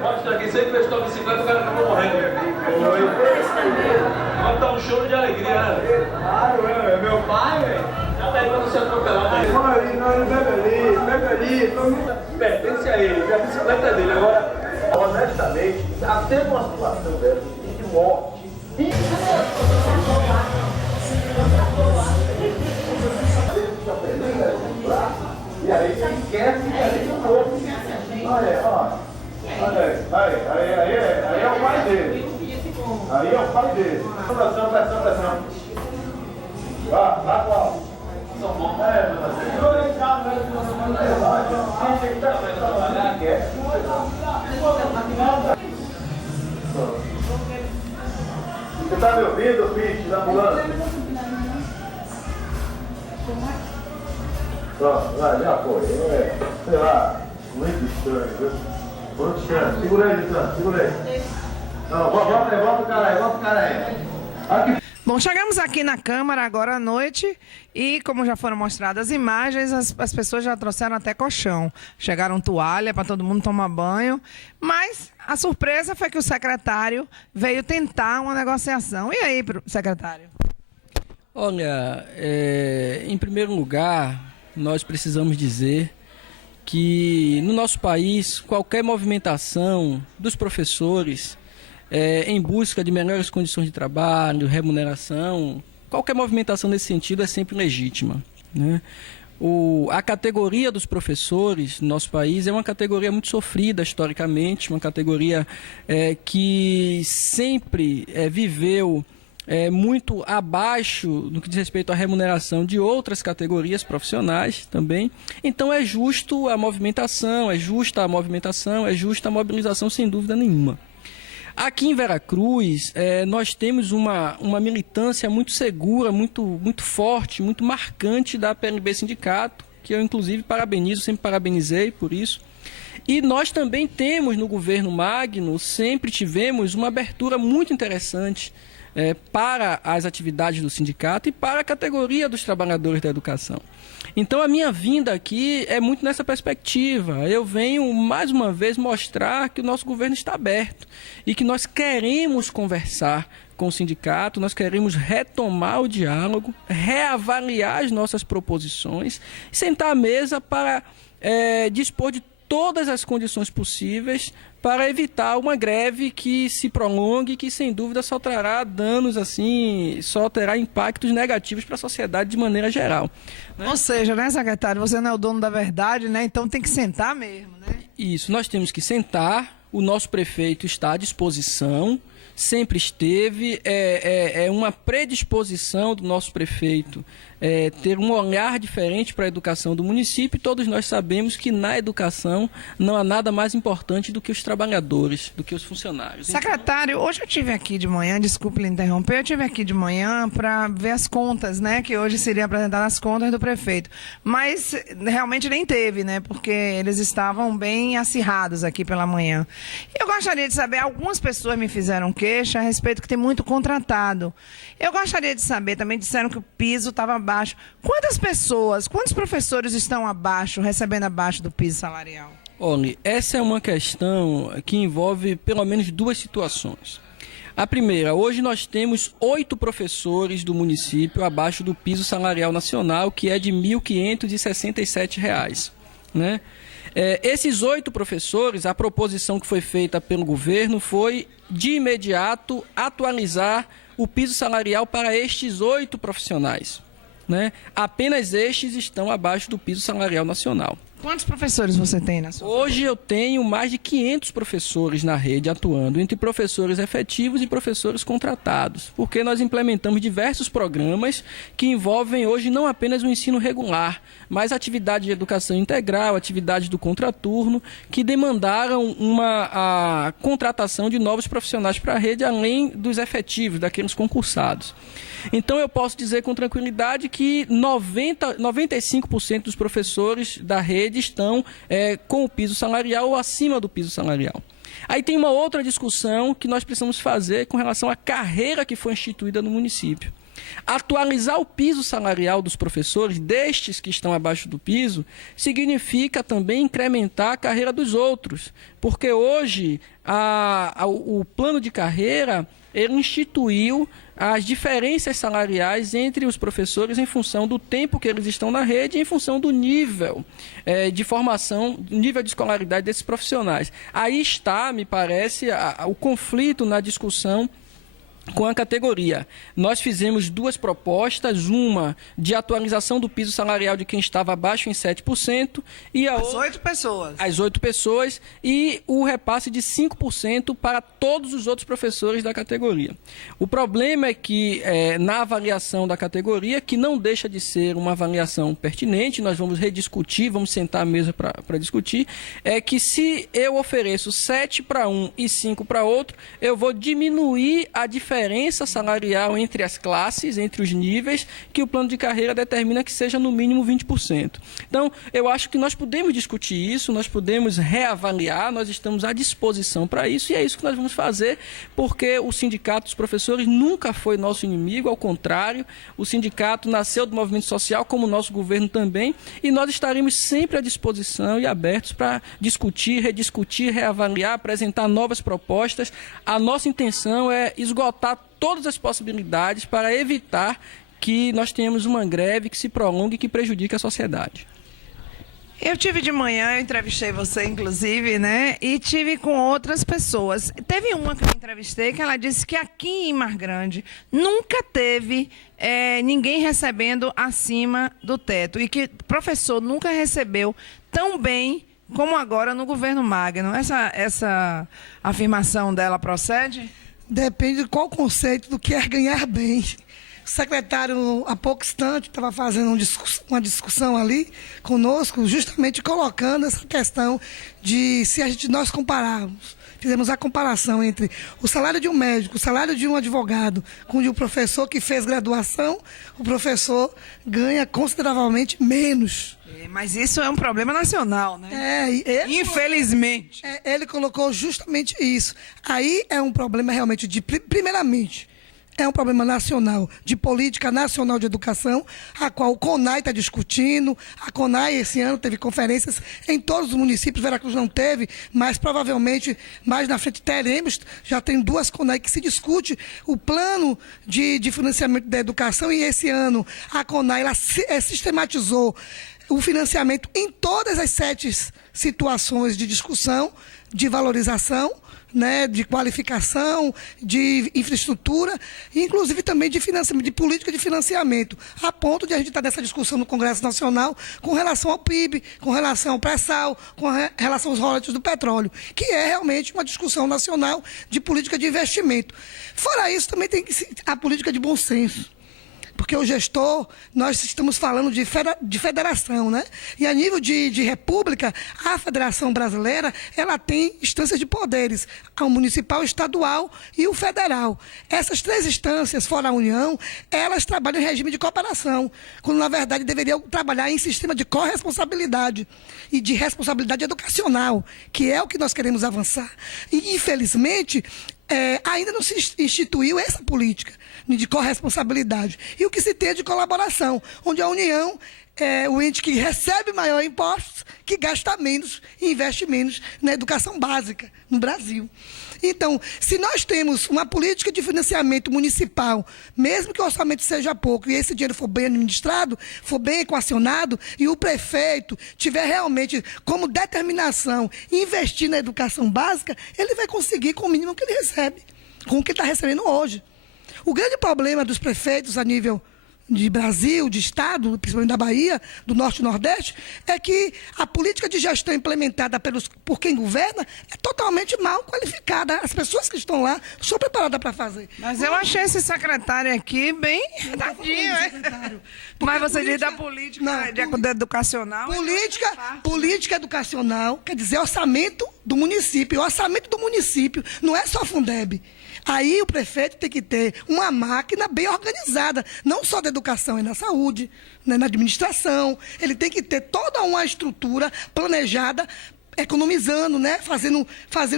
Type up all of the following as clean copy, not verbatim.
Mostra aqui, sempre prestou a bicicleta, o cara acabou morrendo. Vai dar um show de alegria, né? Claro, é meu pai, velho. Já tá aí pra não ser atropelado aí. Não, pega ali, todo mundo pertence a ele, a bicicleta é dele. Agora, honestamente, até uma situação dessa, de morte, e aí você esquece que ali no corpo. Aí é o pai dele. Aí é o pai dele. Pressão. Vá, Paulo. São bons. Você tá me ouvindo, Pete, da ambulância? Pronto, vai, já foi. Sei lá, muito estranho, viu? Muito estranho. Segura aí, Luciano, segura aí. Não, volta o cara aí. Aqui. Bom, chegamos aqui na Câmara agora à noite e, como já foram mostradas as imagens, as pessoas já trouxeram até colchão. Chegaram toalha para todo mundo tomar banho, mas a surpresa foi que o secretário veio tentar uma negociação. E aí, secretário? Olha, em primeiro lugar, nós precisamos dizer que no nosso país, qualquer movimentação dos professores em busca de melhores condições de trabalho, remuneração, qualquer movimentação nesse sentido é sempre legítima, né? A categoria dos professores no nosso país é uma categoria muito sofrida historicamente, uma categoria que sempre viveu muito abaixo no que diz respeito à remuneração de outras categorias profissionais também. Então é justa a movimentação, é justa a mobilização sem dúvida nenhuma. Aqui em Veracruz, nós temos uma militância muito segura, muito forte, muito marcante da PLB Sindicato, que eu inclusive parabenizo, sempre parabenizei por isso. E nós também temos no governo Magno, sempre tivemos uma abertura muito interessante para as atividades do sindicato e para a categoria dos trabalhadores da educação. Então a minha vinda aqui é muito nessa perspectiva. Eu venho mais uma vez mostrar que o nosso governo está aberto e que nós queremos conversar com o sindicato, nós queremos retomar o diálogo, reavaliar as nossas proposições, sentar à mesa para dispor de todas as condições possíveis para evitar uma greve que se prolongue, que sem dúvida só trará danos assim, só terá impactos negativos para a sociedade de maneira geral, né? Ou seja, né, secretário, você não é o dono da verdade, né? Então tem que sentar mesmo, né? Isso, nós temos que sentar, o nosso prefeito está à disposição, sempre esteve, é uma predisposição do nosso prefeito ter um olhar diferente para a educação do município, e todos nós sabemos que na educação não há nada mais importante do que os trabalhadores, do que os funcionários. Secretário, hoje eu estive aqui de manhã, desculpe lhe interromper, eu estive aqui de manhã para ver as contas, né, que hoje seriam apresentadas as contas do prefeito, mas realmente nem teve, né, porque eles estavam bem acirrados aqui pela manhã. Eu gostaria de saber, algumas pessoas me fizeram queixa a respeito que tem muito contratado. Eu gostaria de saber, também disseram que o piso estava abaixo. Quantos professores estão abaixo, recebendo abaixo do piso salarial? Olha, essa é uma questão que envolve pelo menos duas situações. A primeira, hoje nós temos 8 professores do município abaixo do piso salarial nacional, que é de R$ 1.567, né? Esses 8 professores, a proposição que foi feita pelo governo foi, de imediato, atualizar o piso salarial para estes 8 profissionais, né? Apenas estes estão abaixo do piso salarial nacional. Quantos professores você tem na sua? Hoje eu tenho mais de 500 professores na rede atuando, entre professores efetivos e professores contratados, porque nós implementamos diversos programas que envolvem hoje não apenas o ensino regular, mas atividade de educação integral, atividade do contraturno, que demandaram a contratação de novos profissionais para a rede, além dos efetivos, daqueles concursados. Então eu posso dizer com tranquilidade que 95% dos professores da rede rede estão com o piso salarial ou acima do piso salarial. Aí tem uma outra discussão que nós precisamos fazer com relação à carreira que foi instituída no município. Atualizar o piso salarial dos professores, destes que estão abaixo do piso, significa também incrementar a carreira dos outros, porque hoje o plano de carreira ele instituiu as diferenças salariais entre os professores em função do tempo que eles estão na rede e em função do nível de formação, nível de escolaridade desses profissionais. Aí está, me parece, o conflito na discussão com a categoria. Nós fizemos duas propostas, uma de atualização do piso salarial de quem estava abaixo em 7% e a outra... 8 pessoas. As 8 pessoas e o repasse de 5% para todos os outros professores da categoria. O problema é que na avaliação da categoria, que não deixa de ser uma avaliação pertinente, nós vamos rediscutir, vamos sentar à mesa para discutir, é que se eu ofereço 7 para um e 5 para outro, eu vou diminuir a diferença salarial entre as classes, entre os níveis, que o plano de carreira determina que seja no mínimo 20%. Então, eu acho que nós podemos discutir isso, nós podemos reavaliar, nós estamos à disposição para isso, e é isso que nós vamos fazer, porque o sindicato dos professores nunca foi nosso inimigo, ao contrário, o sindicato nasceu do movimento social, como o nosso governo também, e nós estaremos sempre à disposição e abertos para discutir, rediscutir, reavaliar, apresentar novas propostas. A nossa intenção é esgotar todas as possibilidades para evitar que nós tenhamos uma greve que se prolongue e que prejudique a sociedade. Eu tive de manhã, eu entrevistei você, inclusive, né? E tive com outras pessoas. Teve uma que eu entrevistei que ela disse que aqui em Mar Grande nunca teve ninguém recebendo acima do teto e que o professor nunca recebeu tão bem como agora no governo Magno. Essa afirmação dela procede? Depende de qual conceito do que é ganhar bem. O secretário, há pouco instante, estava fazendo uma discussão ali conosco, justamente colocando essa questão de se nós compararmos. Fizemos a comparação entre o salário de um médico, o salário de um advogado, com o de um professor que fez graduação, o professor ganha consideravelmente menos. Mas isso é um problema nacional, né? Infelizmente. Ele colocou justamente isso. Aí é um problema realmente primeiramente, é um problema nacional, de política nacional de educação, a qual o CONAI está discutindo. A CONAI, esse ano, teve conferências em todos os municípios. Veracruz não teve, mas provavelmente mais na frente teremos. Já tem 2 CONAI que se discute o plano de financiamento da educação. E esse ano a CONAI sistematizou o financiamento em todas as 7 situações de discussão, de valorização, né, de qualificação, de infraestrutura, inclusive também de financiamento, de política de financiamento, a ponto de a gente estar nessa discussão no Congresso Nacional com relação ao PIB, com relação ao pré-sal, com relação aos royalties do petróleo, que é realmente uma discussão nacional de política de investimento. Fora isso, também tem a política de bom senso. Porque o gestor, nós estamos falando de federação, né? E a nível de república, a Federação Brasileira, ela tem instâncias de poderes, o municipal, o estadual e o federal. Essas 3 instâncias, fora a União, elas trabalham em regime de cooperação, quando, na verdade, deveriam trabalhar em sistema de corresponsabilidade e de responsabilidade educacional, que é o que nós queremos avançar. E, infelizmente, ainda não se instituiu essa política de corresponsabilidade. E o que se tem é de colaboração, onde a União é o ente que recebe maior impostos, que gasta menos e investe menos na educação básica no Brasil. Então, se nós temos uma política de financiamento municipal, mesmo que o orçamento seja pouco e esse dinheiro for bem administrado, for bem equacionado, e o prefeito tiver realmente como determinação investir na educação básica, ele vai conseguir com o mínimo que ele recebe, com o que está recebendo hoje. O grande problema dos prefeitos a nível de Brasil, de Estado, principalmente da Bahia, do Norte e Nordeste, é que a política de gestão implementada por quem governa é totalmente mal qualificada. As pessoas que estão lá são preparadas para fazer. Mas eu achei esse secretário aqui bem tadinho, né? Mas você diz da política educacional? Política educacional quer dizer orçamento do município. O orçamento do município não é só Fundeb. Aí o prefeito tem que ter uma máquina bem organizada, não só da educação, é na saúde, né, na administração. Ele tem que ter toda uma estrutura planejada, economizando, né, fazendo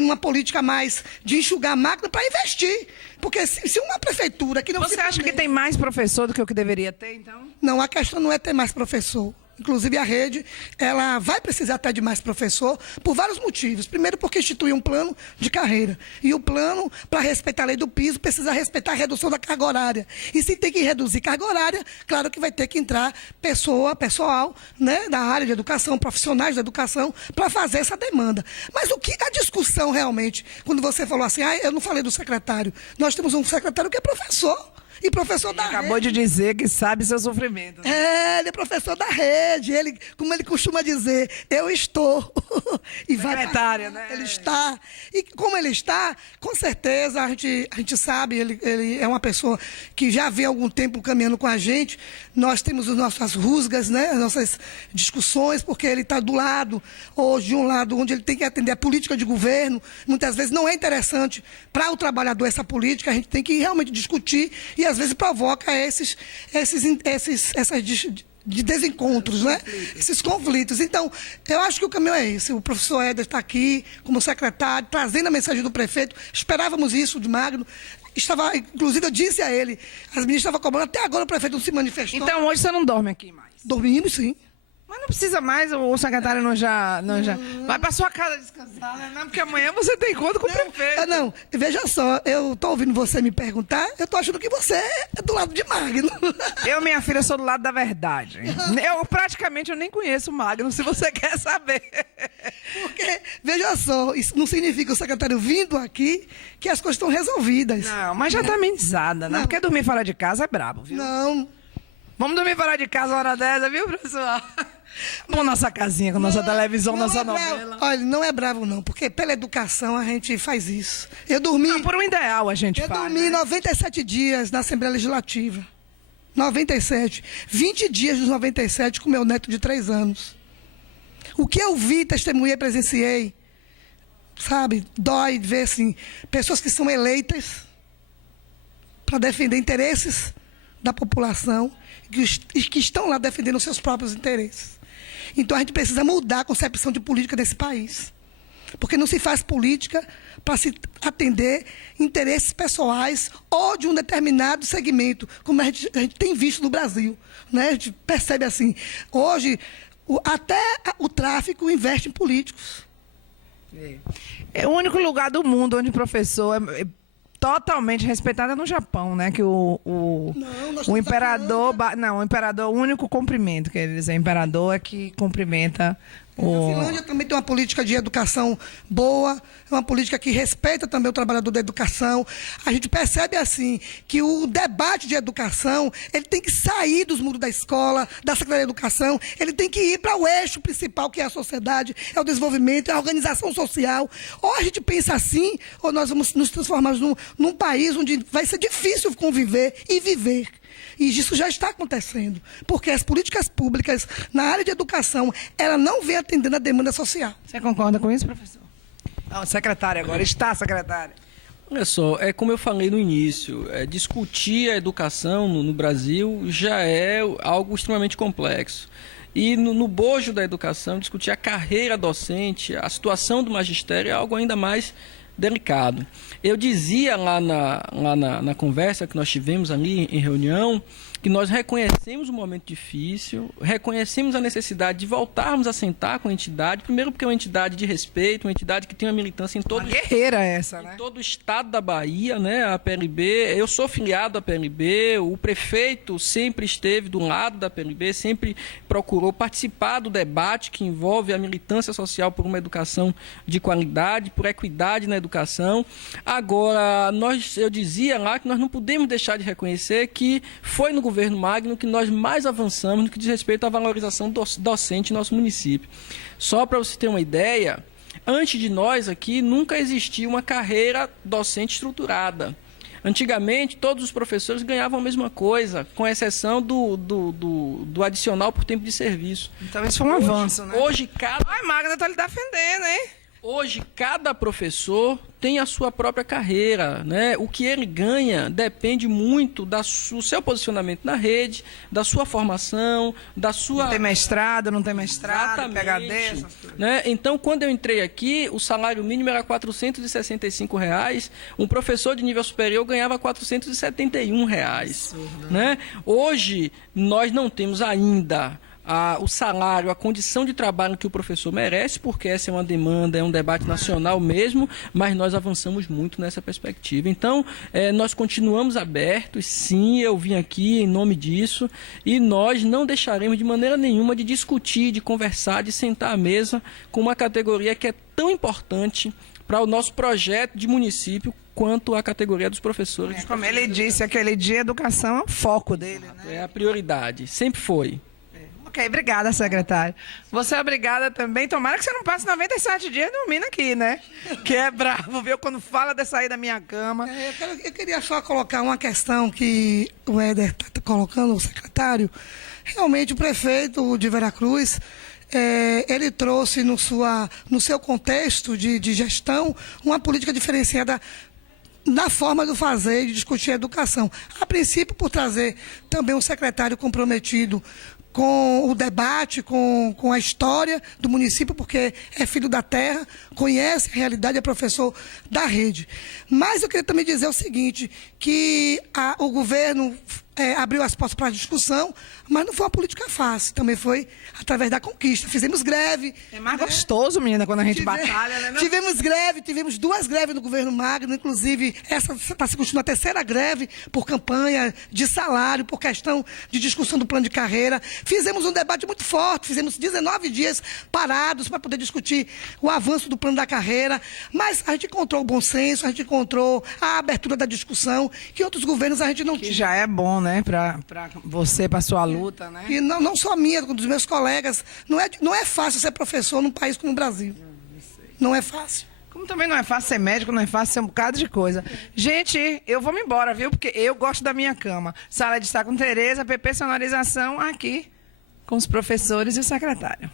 uma política mais de enxugar a máquina para investir. Porque se uma prefeitura que não... Você acha que tem mais professor do que o que deveria ter, então? Não, a questão não é ter mais professor. Inclusive, a rede, ela vai precisar até de mais professor por vários motivos. Primeiro, porque institui um plano de carreira. E o plano, para respeitar a lei do piso, precisa respeitar a redução da carga horária. E se tem que reduzir carga horária, claro que vai ter que entrar pessoal, né, da área de educação, profissionais da educação, para fazer essa demanda. Mas o que a discussão realmente, quando você falou assim, eu não falei do secretário, nós temos um secretário que é professor. E professor da rede. Acabou de dizer que sabe seu sofrimento. Ele é professor da rede. Ele, como ele costuma dizer, eu estou. E Secretária, né? Ele está. E como ele está, com certeza, a gente sabe, ele é uma pessoa que já vem há algum tempo caminhando com a gente. Nós temos as nossas rusgas, né? As nossas discussões, porque ele está do lado, hoje, de um lado, onde ele tem que atender a política de governo. Muitas vezes não é interessante para o trabalhador essa política. A gente tem que realmente discutir e às vezes provoca esses desencontros, né? Esses conflitos. Então, eu acho que o caminho é esse. O professor Éder está aqui como secretário, trazendo a mensagem do prefeito. Esperávamos isso de Magno. Inclusive, eu disse a ele, as meninas estavam cobrando, até agora o prefeito não se manifestou. Então, hoje você não dorme aqui mais? Dormimos, sim. Mas não precisa mais, o secretário não já... Vai para sua casa descansar, né? Não, porque amanhã você tem encontro com o prefeito. Não, veja só, eu estou ouvindo você me perguntar, eu estou achando que você é do lado de Magno. Eu, minha filha, sou do lado da verdade. Praticamente eu nem conheço o Magno, se você quer saber. Porque, veja só, isso não significa o secretário vindo aqui que as coisas estão resolvidas. Não, mas já está amenizada, né? Porque dormir fora de casa é brabo, viu? Não. Vamos dormir fora de casa uma hora dessa, viu, professor? Vamos nossa casinha com nossa televisão, nossa novela. Olha, não é bravo não, porque pela educação a gente faz isso. Eu dormi... por um ideal a gente faz. Eu dormi 97 dias na Assembleia Legislativa. 97. 20 dias dos 97 com meu neto de 3 anos. O que eu vi, testemunhei, presenciei, sabe, dói ver, assim, pessoas que são eleitas para defender interesses da população, que estão lá defendendo os seus próprios interesses. Então, a gente precisa mudar a concepção de política desse país. Porque não se faz política para se atender interesses pessoais ou de um determinado segmento, como a gente tem visto no Brasil. Né? A gente percebe assim, hoje, até o tráfico investe em políticos. É o único lugar do mundo onde o professor é totalmente respeitado é no Japão, né? Que o imperador... Não, o imperador, o único cumprimento que eles... O imperador é que cumprimenta o... A Finlândia também tem uma política de educação boa, é uma política que respeita também o trabalhador da educação. A gente percebe, assim, que o debate de educação, ele tem que sair dos muros da escola, da Secretaria de Educação, ele tem que ir para o eixo principal, que é a sociedade, é o desenvolvimento, é a organização social. Ou a gente pensa assim, ou nós vamos nos transformar num país onde vai ser difícil conviver e viver. E isso já está acontecendo, porque as políticas públicas na área de educação, ela não vem atendendo a demanda social. Você concorda com isso, professor? Não, secretária agora, está secretária. Olha só, é como eu falei no início, discutir a educação no Brasil já é algo extremamente complexo. E no bojo da educação, discutir a carreira docente, a situação do magistério é algo ainda mais delicado. Eu dizia lá na conversa que nós tivemos ali em reunião, que nós reconhecemos o momento difícil, reconhecemos a necessidade de voltarmos a sentar com a entidade, primeiro porque é uma entidade de respeito, uma entidade que tem uma militância em todo uma guerreira essa, né? Em todo o estado da Bahia, né? A PLB, eu sou filiado à PLB, o prefeito sempre esteve do lado da PLB, sempre procurou participar do debate que envolve a militância social por uma educação de qualidade, por equidade na educação. Agora, eu dizia lá que nós não podemos deixar de reconhecer que foi no governo Magno que nós mais avançamos no que diz respeito à valorização docente em nosso município. Só para você ter uma ideia, antes de nós aqui nunca existiu uma carreira docente estruturada. Antigamente, todos os professores ganhavam a mesma coisa, com exceção do adicional por tempo de serviço. Então, isso foi um avanço, né? Hoje, Ai, Magda, tá lhe defendendo, hein? Hoje, cada professor tem a sua própria carreira, né? O que ele ganha depende muito do seu posicionamento na rede, da sua formação, da sua... Tem mestrado, não tem mestrado, Exatamente, PhD, essas coisas. né? Então, quando eu entrei aqui, o salário mínimo era R$ 465, um professor de nível superior ganhava R$ 471. Né? Hoje, nós não temos ainda o salário, a condição de trabalho que o professor merece, porque essa é uma demanda, é um debate nacional mesmo, mas nós avançamos muito nessa perspectiva. Então, nós continuamos abertos, sim, eu vim aqui em nome disso, e nós não deixaremos de maneira nenhuma de discutir, de conversar, de sentar à mesa com uma categoria que é tão importante para o nosso projeto de município quanto a categoria dos professores. Como ele disse, aquele dia, a educação é o foco dele, né? É a prioridade, sempre foi. Ok, obrigada, secretário. Você é obrigada também. Tomara que você não passe 97 dias dormindo aqui, né? Que é bravo, viu? Quando fala de sair da minha cama. Eu queria só colocar uma questão que o Éder está colocando, o secretário. Realmente, o prefeito de Veracruz, ele trouxe no seu contexto de gestão uma política diferenciada na forma do fazer e de discutir a educação. A princípio, por trazer também um secretário comprometido com o debate, com a história do município, porque é filho da terra, conhece a realidade, é professor da rede. Mas eu queria também dizer o seguinte, que o governo abriu as portas para a discussão, mas não foi uma política fácil, também foi através da conquista. Fizemos greve. É mais gostoso, menina, quando a gente batalha, né? Tivemos greve, tivemos 2 greves no governo Magno, inclusive essa está se constituindo a 3ª greve por campanha de salário, por questão de discussão do plano de carreira. Fizemos um debate muito forte, fizemos 19 dias parados para poder discutir o avanço do plano da carreira, mas a gente encontrou o bom senso, a gente encontrou a abertura da discussão, que outros governos a gente não tinha. Que já é bom, né? Para você, para sua luta, né? E não só minha, como dos meus colegas. Não é fácil ser professor num país como o Brasil. Não é fácil. Como também não é fácil ser médico, não é fácil ser um bocado de coisa. Gente, eu vou me embora, viu? Porque eu gosto da minha cama. Sala de estar com Tereza, PP Sonorização aqui com os professores e o secretário.